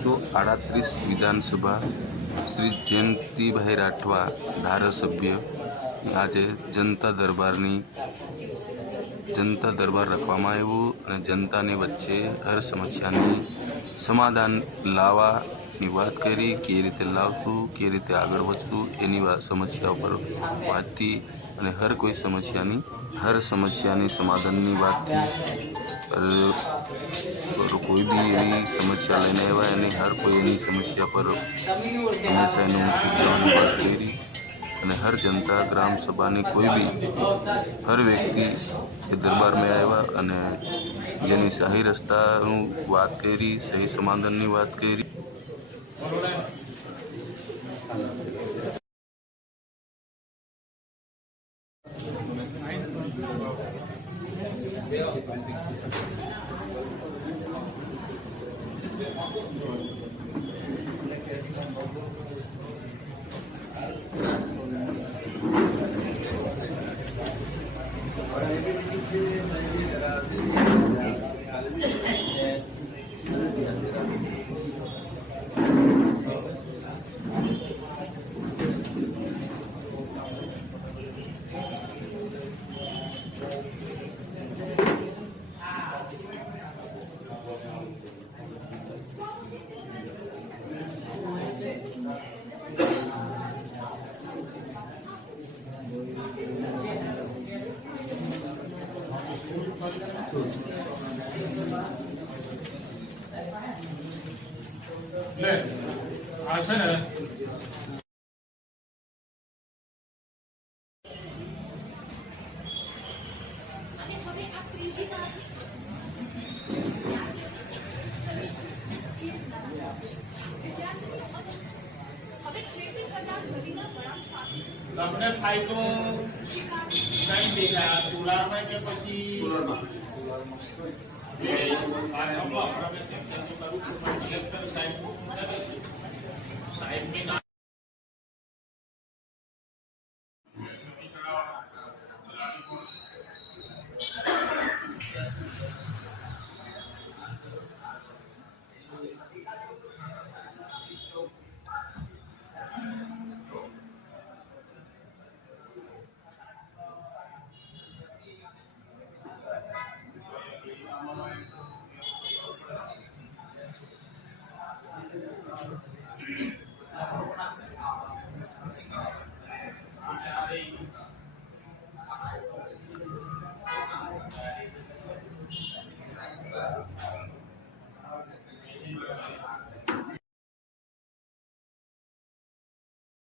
138 विधानसभा श्री जयंतीभाई राठवा धारासभ्य आज जनता दरबार रखवामां आव्यो अने जनतानी वच्चे हर समस्यानी समाधान लाववानी वात करी। के रीते लावशुं, के रीते आगळ वधशुं एनी समस्या पर वात थी अने हर समस्यानी समाधाननी वात थी। कोई भी एनी समस्या लईने आव्या अने हर कोई एनी समस्या पर हमेशा एनु उकेलवानी वात करी अने हर जनता ग्राम सभानी कोई भी हर व्यक्ति ए दरबार में आव्या अने जेनी सही रस्तानु वात करी, सही समाधाननी वात करी। તમને ફાયદો કઈ દેખાય સોલારમાં કે પછી સાહેબ